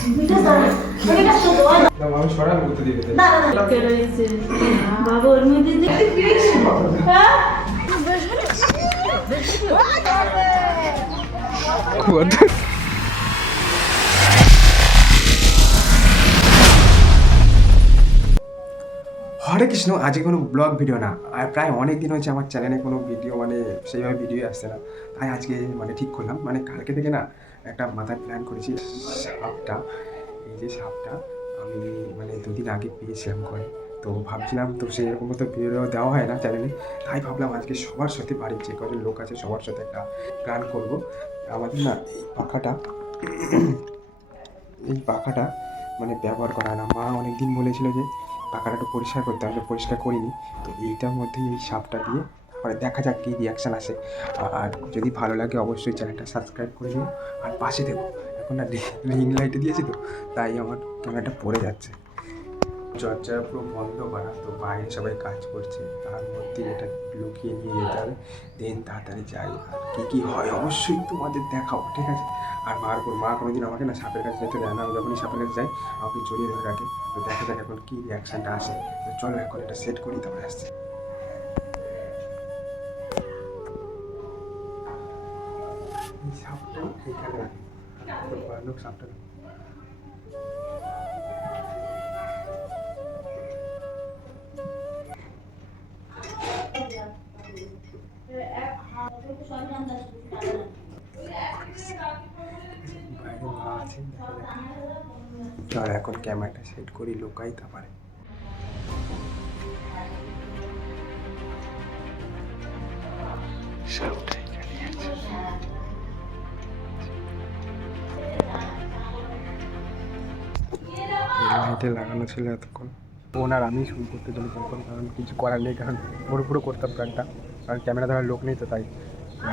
আমি সরাই করতে দিবে বাবা ওর মধ্যে হরে কৃষ্ণ। আজকে কোনো ব্লগ ভিডিও না, আর প্রায় অনেক দিন হয়েছে আমার চ্যানেলে কোনো ভিডিও সেইভাবে ভিডিও আসছে না। তাই আজকে ঠিক করলাম, কালকে থেকে না একটা মাথায় প্ল্যান করেছি। সাপটা, এই যে সাপটা আমি দুদিন আগে পেয়েছিলাম ঘরে, তো ভাবছিলাম তো সেরকম তো ভিডিও দেওয়া হয় না চ্যানেলে, তাই ভাবলাম আজকে সবার সাথে বাড়ির যে কজন লোক আছে সবার সাথে একটা গান করব। আমাদের না এই পাখাটা ব্যবহার করা না। মা অনেক দিন বলেছিল যে পাখাটা একটু পরিষ্কার করতে হবে, পরিষ্কার করিনি। তো এইটার মধ্যে এই সাপটা দিয়ে তারপরে দেখা যাক কী রিয়াকশান আসে। আর যদি ভালো লাগে অবশ্যই চ্যানেলটা সাবস্ক্রাইব করে দিও আর পাশে দেবো। এখন না রিং লাইটে দিয়েছি তো তাই আমার ক্যামেরাটা পড়ে যাচ্ছে। চর্চা পুরো বন্ধ করা, তো বাইরে সবাই কাজ করছে, তার মধ্যে এটা লুকিয়ে নিয়ে যেতে হবে। দেন তাড়াতাড়ি যাই, আর কী কী হয় অবশ্যই তোমাদের দেখাও, ঠিক আছে? আর মা কোনোদিন আমাকে না সাপের কাছে যেতে দেয় না। আমি যখনই সাপের কাছে যাই আমাকে জড়িয়ে ধরে রাখে। তো দেখা যাক এখন কী রিয়াকশানটা আসে। তো চলো এখন এটা সেট করি, তারপরে আসছে। এই সাপটা এখানে ভয়ানক সাপটা। আর এখন ক্যামেরাটা সেট করি, লোকাই তারপরে লাইটে লাগানো ছিল এতক্ষণ। ওনার আমি শুরু করতে চলেছি এখন, কারণ কিছু করার নেই, কারণ পুরো করতাম প্ল্যানটা, কারণ ক্যামেরা ধরার লোক নেই তো তাই।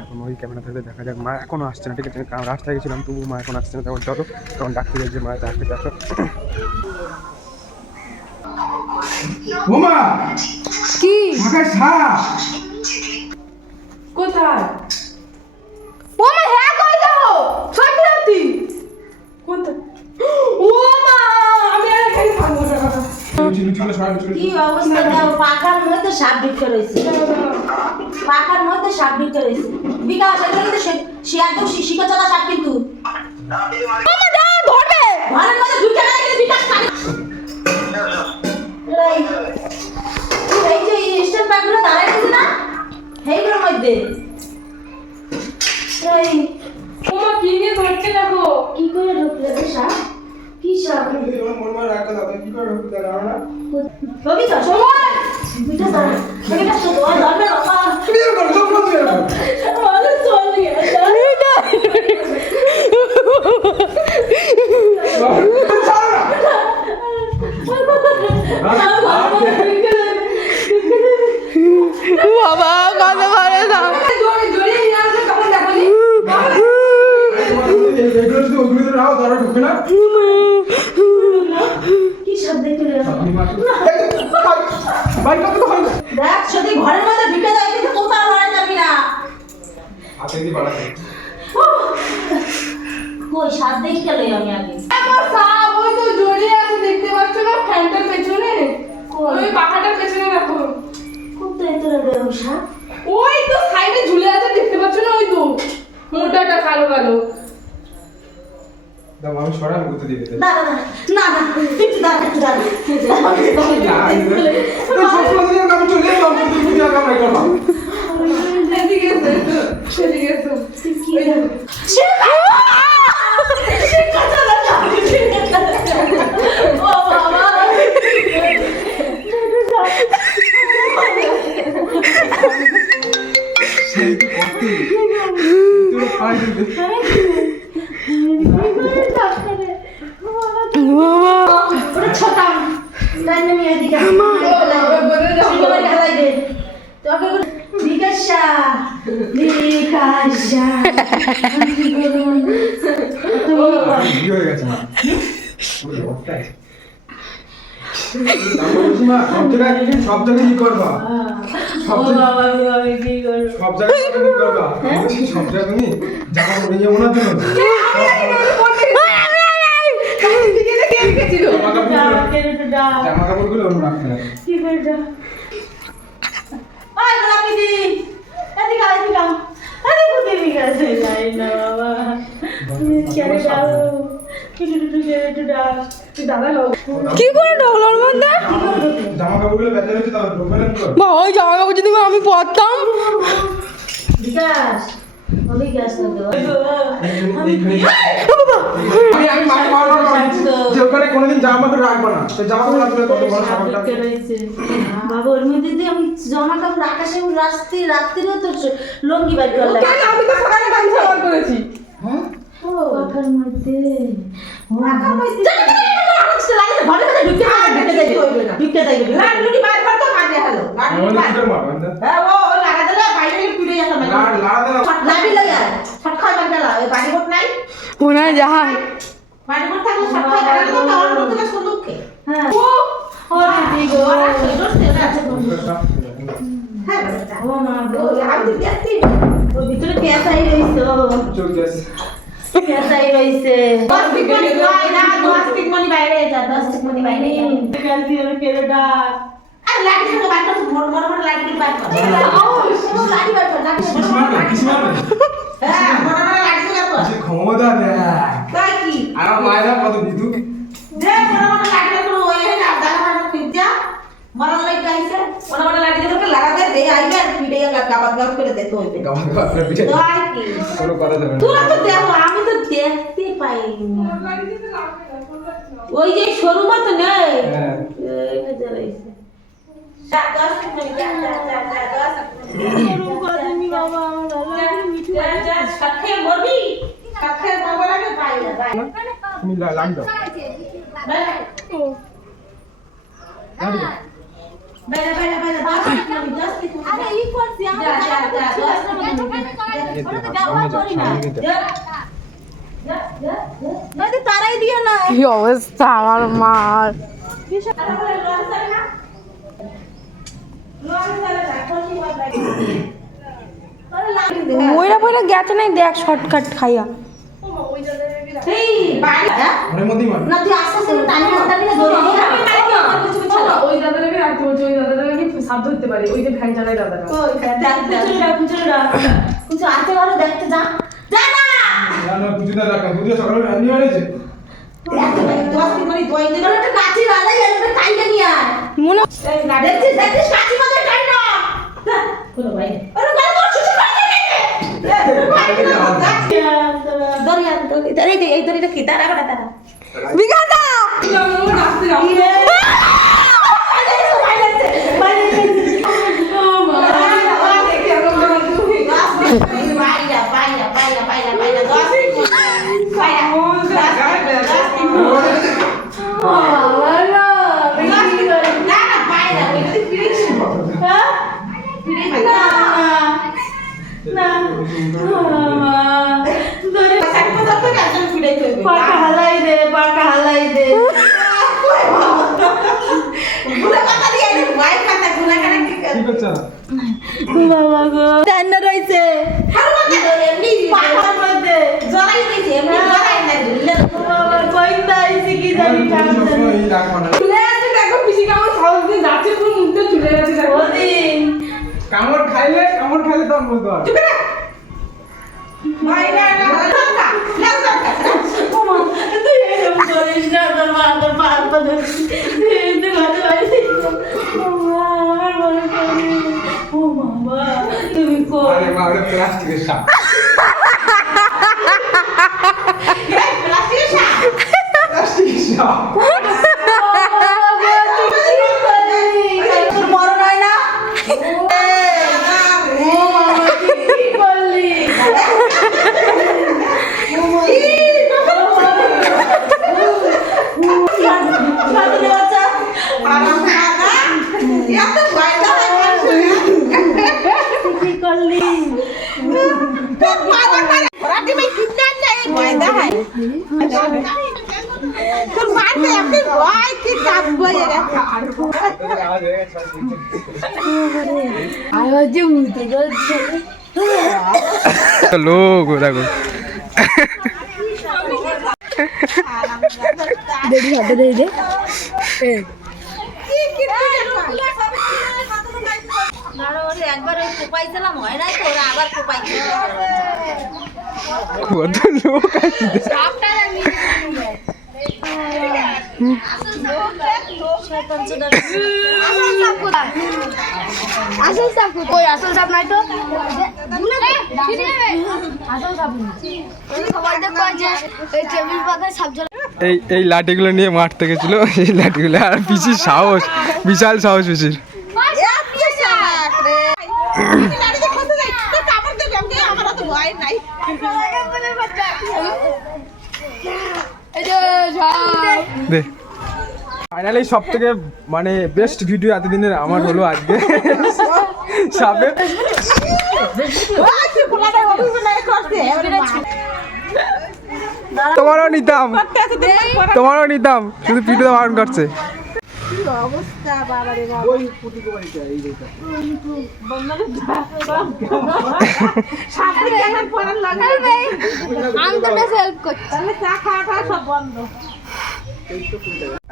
এখন ওই ক্যামেরা থেকে দেখা যাক। মা এখনও আসছে না, ঠিক আছে? কারণ রাস্তায় গেছিলাম তবু মা এখন আসছে না। তখন চলো তখন ডাকতে যাই যে মা ডাকতে আসো। ওমা কি কোথায়? ও মা হ্যাঁ কই দাও সত্যি সত্যি কোথায়? ও মা আমি আর এখানে থাকবো না। কি অবস্থা দাও? পাখার মধ্যে সাপ ঢুকে রয়েছে, পাখার মধ্যে সাপ ঢুকে রয়েছে। বিকাশ এটা কিন্তু সে একদম শিকাচলা সাপ কিন্তু। মামা দাও ধরবে ঘরের মধ্যে ঢুকে গেছে বিকাশ পানি। এই যে ইনস্ট্যান্ট প্যাকগুলো দাঁড়ায় গেছে না এইগুলোর মধ্যে। এই ওমা কি নিয়ে ধরছে দেখো। কি করে ঢুকলে রে সাপ? কি সাপ? কবিতা সময় বিকাশ দাঁড়া, বিকাশ তো ধরবে বাবা। আমাদের চল নিয়ে আসা। বাবা কত ভালো দাও জড়িয়ে নিয়ে আসলে তখন দেখালি কি সাপ দেখতে রে? দেখ যদি ঘরের মধ্যে ঢুকে যায় কিন্তু কোথাও লড়াই যাবি না। কই সাপ দেখতে লই আমি আগে। আমার সাপ ওই তো জড়িয়ে আছে দেখতে পাচ্ছ না ফ্যানটার পেছনে, ওই পাখাটার পেছনে দেখো। কোথায় তোরা বেরো সাপ? ওই তো সাইডে ঝুলে আছে দেখতে পাচ্ছ না, ওই তো মোটাটা কালো কালো। আমি সরাই করতে দিবে না না না না একটু দাঁড়া একটু দাঁড়া। এদিকে এসো, এদিকে এসো। ও বাবা ছোটা লাইনে নিয়ে দিকে বিকাশা বিকাশা সব জায়গায় কি করবা? সব জায়গায় তুমি করবা, সব জায়গায় তুমি জামা পরে ওনার জন্য দেখেছিল জামা কাপড়গুলো অন্য রাখতে হবে। কি করছো ওই গোলাপি দি এদিকে আয় এদিকে আয় আরে কোথায় গেছে যাই না বাবা তুমি কেন যাও একটু দাও দাদা কি করে ঢোকলো ওর মধ্যে? জামা কাপড়গুলো বেঁধে রেখেছে তারপর ঢোকালেন কি করে? বাবা ওই জামা কাপড় যদি আমি পরতাম। বিকাশ ওই গ্যাস না দাও আমি মাকে মারবো না যে ওখানে কোনোদিন জামা কাপড় রাখবো না তো জামা কাপড় রাখলে কত বড় সমস্যা। বাবা ওর মধ্যে দিয়ে আমি জামা কাপড় আকাশে রাত্রিরে তো লঙ্গি বাইর করলাম কেন আমি তো সকালে গামছা বার করেছি। হ্যাঁ পাখার মধ্যে পাখার মধ্যে ঢুকতে যাইবে লাড্ডুটি বাইর কর তো কাজে হলো আমি কি মারবো না হ্যাঁ ও লাগা দিলে বাইরে পিড়ে যেতাম লাড়া দেনা লাডি লাগা ছটখাই বাদ গেল ওই বাড়ি কোট নাই ওনা যাহাই বাড়ি কোট থাকলে ছটখাই বাদ গেল তো আমার মধ্যে সুন্দরকে হ্যাঁ ওরে দিগো হ্যাঁ ও মা গো আমি দেখতে ওই ভিতরে কেসাই রইছো চোখ গেছে কেসাই রইছে 10 টিক মনি কই না 10 টিক মনি বাইরে যা 10 টিক মনি বাইরে কালজি ওর কেড়ে ডাক আর লাডি থেকে বাইর কর বড় বড় লাডি বাইর কর ও লাডি বাইর কর লাডি কিস মারবে হ্যাঁ বড় বড় লাডি বাইর কর যে ক্ষমতা দেয় তাই কি আর মায়েরা কত বিদু যে বড় বড় লাডি বাইর কর ওই না দাদা মার পিজ্জা বড় লাডি গাইছে বড় বড় লাডি দিয়ে লাগা দে আইবে আর পিড়ে গাবাত গাবাত করে দে তো হইবে গাওয়া গাওয়া পিঠে তাই কি কোনো কথা যাবে না তুই তো দেখো আমি তো দেখতে পাইনি ওই যে সরু মতো নেই হ্যাঁ এই না জ্বালাইছে যা 10 মিনিট যা সরু করনি বাবা মিঠু যা সাথে মরবি সাথে মরব লাগে পাইলা তুমি লাগ দাও বাইরে বাইরে বাইরে 10 মিনিট আরে ই করছি আমরা যা 10 মিনিট ব্যবহার করি না নদী তারাই দিও না কি অবস্থা আমার মার। ওইরা পয়লা গেছে নাই দেখ শর্টকাট খাইয়া। ঘরের মধ্যেই মার না তুই আস্তে আস্তে টানি টানি ধরে ওই দাদাটাকে রাখতে বলছে, ওই দাদাটা নাকি সাপ ধরতে পারে, ওই যে ভ্যান চালায় দাদাটা। কিছু আনতে পারো দেখতে যা যা না না না কিছু না রাখা বুঝে সকালে রান্নি হয়েছে মনে বিঘাটা নাচতে পাকা হালাই দে কি করছ বাবা গো টান্না রইছে এমনি পাখার মধ্যে জলাই দিছে এমনি জলাই না দিলে বাবা কইতা আইছে কি জানি সবসময় এই রাখবা না চলে আছে দেখো পিসি কেমন সাউন্ড দিয়ে যাচ্ছে, পুরো মুখটা চলে গেছে দেখো। ওদিন কামড় খাইলে তোর মতো আর ভাই না না ওমা তুই এরকম করিস না তোর মা তোর পাপ পাবে তুই কথা বলিস আমার মনে করে ও বাবা তুমি কই আরে মা ওটা প্লাস্টিকের সাপ প্লাস্টিকের সাপ তোর মরণ হয় না লোক দেখো দেখি হাতে দিয়ে দে একবার ওই কোপাইছিলাম হয় নাই তো ওরা আবার কোপাইছে কত লোক আছে আসল সাপ কই আসল সাপ নাই তো আসল সাপ সবাই তো কয় যে এই টেবিল পাতায় সাপ জল এই লাঠিগুলো নিয়ে মারতে গেছিল এই লাঠিগুলো আর পিসির সাহস বিশাল সাহস পিসির দে ফাইনালি সব থেকে মানে বেস্ট ভিডিও এতদিনের আমার হলো আজকে সাপের তোমারও নিতাম শুধু ভিডিও বারণ করছে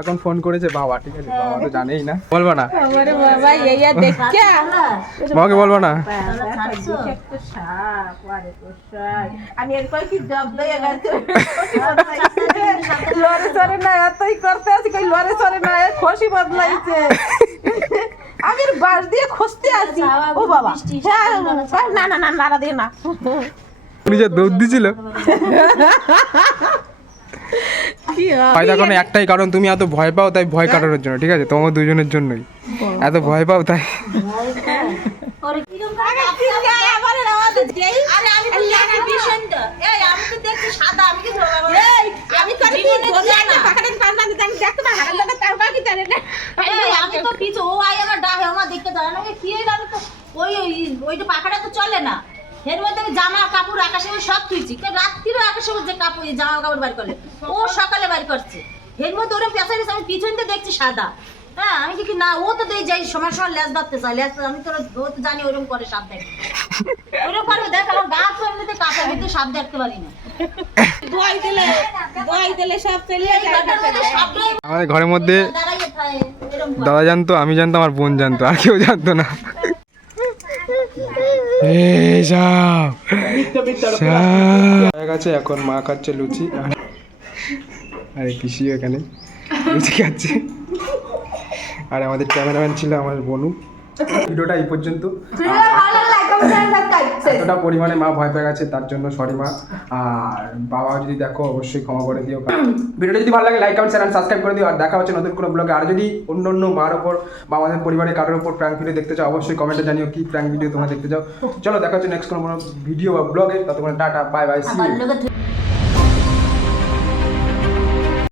এখন ফোন করেছে বাবা, ঠিক আছে বাবা তো জানেই না, বলবো না বাবাকে বলবো না। আমি এরপর কি জব দিয়ে গেছে লরে চরে না এতই করতে আছি কই লরে চরে না খুশি বদলাইছে আমি বাস দিয়ে খুঁজতে আছি ও বাবা হ্যাঁ না না না নাড়া দিয়ে না উনি যে দৌড় দিছিল কি ফায়দা কোনো একটাই কারণ, তুমি এত ভয় পাও তাই ভয় কাটানোর জন্য, ঠিক আছে তোমার দুজনের জন্যই এত ভয় পাও তাই। ওরে কি রকম আবার আওয়াজ দিই আরে আমি তো জানি বিষয়টা এই আমি তো দেখছি সাদা আমি কি ধরব এই আমি তো জীবনে পাকাটা পান্না দিতে আমি দেখতে না হারাল লাগা তার বাকি জানে না এই আমি তো পিছে ও আই আমার ডাহে আমার দেখতে জানা না কি হইল আমি তো ওইটা পাকাটা তো চলে না এর মধ্যে আমি জামা কাপড় আকাশে সব তুইছি কে রাত্রিরে আকাশে যে কাপড় জামা কাপড় বাইর করলে ও সকালে বাইর করছে এর মধ্যে ওরা পেছাইছে আমি পিছনতে দেখছি সাদা। হ্যাঁ আমি কি না ও তো দেই যাই সময় সময় লেজ ধরতে চাই লেজ আমি তো ও তো জানি ওরকম করে সাপ দেখে ওরকম করবে দেখ আমার গা তো এমনিতে কাপড় ভিতরে সাপ দেখতে পারি না দোয়াই দিলে সব চলে আমাদের ঘরের মধ্যে দাঁড়াইয়ে থাকে এরকম দাদা জানতো, আমি জানতাম, আমার বোন জানতো, আর কেউ জানতো না। এই সাপ হয়ে গেছে, এখন মা খাচ্ছে লুচি আরে পিসি এখানে লুচি খাচ্ছে আর আমাদের ক্যামেরাম্যান ছিল আমার বনু। ভিডিওটা এই পর্যন্ত, এতটা পরিমাণে মা ভয় পেয়ে গেছে তার জন্য সরি মা, আর বাবা যদি দেখো অবশ্যই ক্ষমা করে দিও। ভিডিওটা যদি ভালো লাগে লাইক কমেন্ট শেয়ার সাবস্ক্রাইব করে দিও, আর দেখা হচ্ছে নতুন কোনো ব্লগে। আর যদি অন্য মার ওপর বা আমাদের পরিবারের কারোর ওপর প্র্যাঙ্ক ভিডিও দেখতে চাও অবশ্যই কমেন্টে জানিও কি প্র্যাঙ্ক ভিডিও তোমরা দেখতে চাও। চলো দেখা হচ্ছে নেক্সট কোনো ভিডিও বা ব্লগে, ততক্ষণ tata bye bye see you.